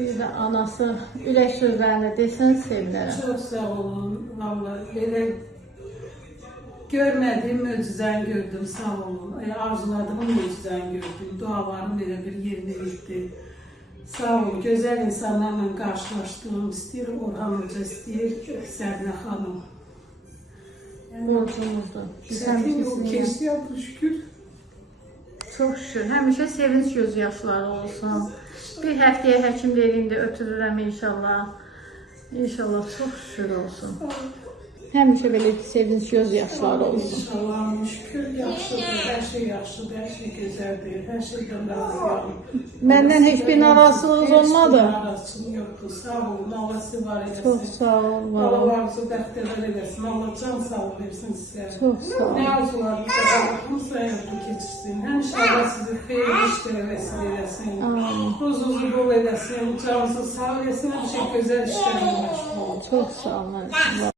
Bir də anası ürək sözlərini desəniz sevinərəm. Çox sağ olun. Vallahi belə görmədiyim möcüzəni gördüm. Sağ olun. Arzuladığım möcüzəni gördüm. Dualarım belə bir yerinə getdi. Sağ olun. Gözəl insanlarla qarşılaşdığım istəyir. Orhan Hoca istəyir. Səbinə xanım. Borcumuzdur. Çətin yol keçdi, şükür. Çox şükür. Həmişə sevinç göz yaşları olsun. Bir həftəyə həkim veriyində ötürürəm inşallah. İnşallah çox şükür olsun. Həmişə belə sevinç göz yaşları olsun. İnşallah, şükür yaxşıdır, hər şey yaxşıdır, hər şey gözəldir, hər şeydən razıyam. Məndən heç bir narazılığınız olmadı? Heç bir narazılığım yoxdur, sağ olun, Allah sizi var eləsin. Çox sağ olun. Allah varınızı bəxtəvər eləsin, Allah can sağlığı versin sizə. Çox sağ olun. Nə arzularınızda Allah'ımız həyatını keçirsin. Həmişə Allah sizi xeyirli işlərə vəsilə eləsin. Ruzunuzu bol eləsin, canınızı sağ eləsin, hər şey gözəl işlərlə məşğul olun. Çox sağ olun.